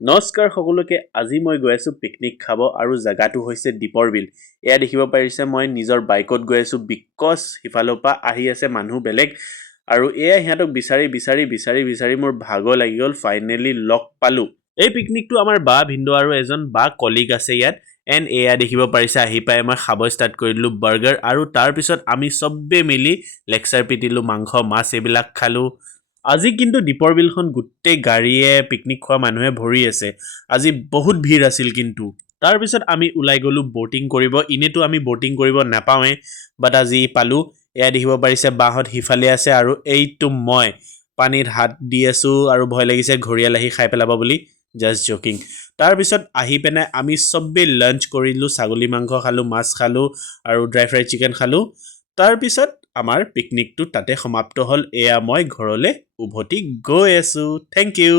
নমস্কাৰ সকলোকে আজি মই গৈ আছো পিকনিক খাব আৰু জাগাটো হৈছে দীপৰ বিল এয়া দেখিব পাৰিছে মই নিজৰ বাইকত গৈ আছো বিকজ হিফালৰ পৰা আহি আছে মানুহ বেলেগ আৰু এয়া হিয়াতক বিচাৰি মোৰ ভাগৰ লাগি গল ফাইনেলি লক পালো এই পিকনিকটো আমাৰ বা ভিন্দো আৰু এজন বা কলিগ আছে ইয়াত এণ্ড এয়া দেখিব পাৰিছে আহি পাই মই খাব ষ্টাৰ্ট কৰিলো বাৰ্গাৰ আৰু তাৰ পিছত আমি সবে মিলি লেকচাৰ পিটিলো মাংস মাছ এইবিলাক খালো আজি কিন্তু দীপৰ বিলখন গুটে গাড়ীয়ে পিকনিক খোৱা মানুহে ভৰি আছে আজি বহুত ভিৰ আছিল কিন্তু তাৰ পিছত আমি উলাই গলো বোটিং কৰিব ইনেটো আমি বোটিং কৰিব নাপাওৱে বাট আজি পালো এয়া দেখিব পাৰিছে বাহত হিফালে আছে আৰু এইটো মই পানীত হাত দি আছো আৰু ভয় লাগিছে ঘৰিয়াল আহি খাই পেলাব বুলি জাস্ট জকিং তাৰ পিছত আহি পেনে আমি সবে লাঞ্চ কৰিলো ছাগলী মাংস খালো মাছ খালো আৰু ড্ৰাই ফ্ৰাই চিকেন খালো তাৰ পিছত আমাৰ পিকনিকটো তাতে সমাপ্ত হল এয়া মই ঘৰলে উভতি গৈ আছো থ্যাংক ইউ